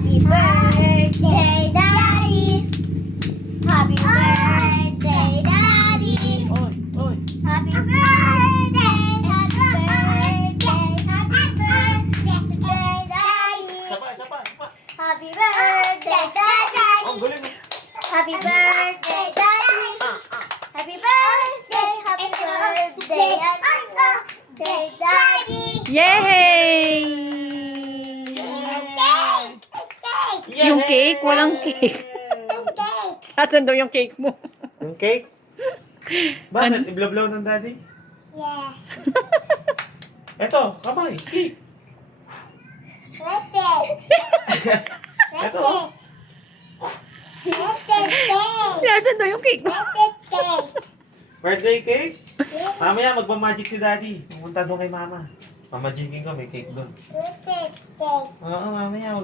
Happy birthday, Daddy. Happy birthday, Daddy. Oy, oy. Happy birthday, happy birthday, happy birthday, Daddy. Isa pa, isa pa, isa pa. Happy birthday, Daddy. Oh, galing. Happy birthday, Daddy. Happy birthday, happy birthday, happy birthday, Daddy. Yay! Yung cake? Walang cake. Asan daw yung cake mo? Yung cake? Bakit? Iblaw-blaw ng daddy? Yeah. Eto, kamay, cake. Let it. Eto. Asan daw yung cake mo? Birthday cake? Mamaya magmamagic si daddy. Pumunta doon kay mama. Mamagicin ko, may cake doon. Oo, mamaya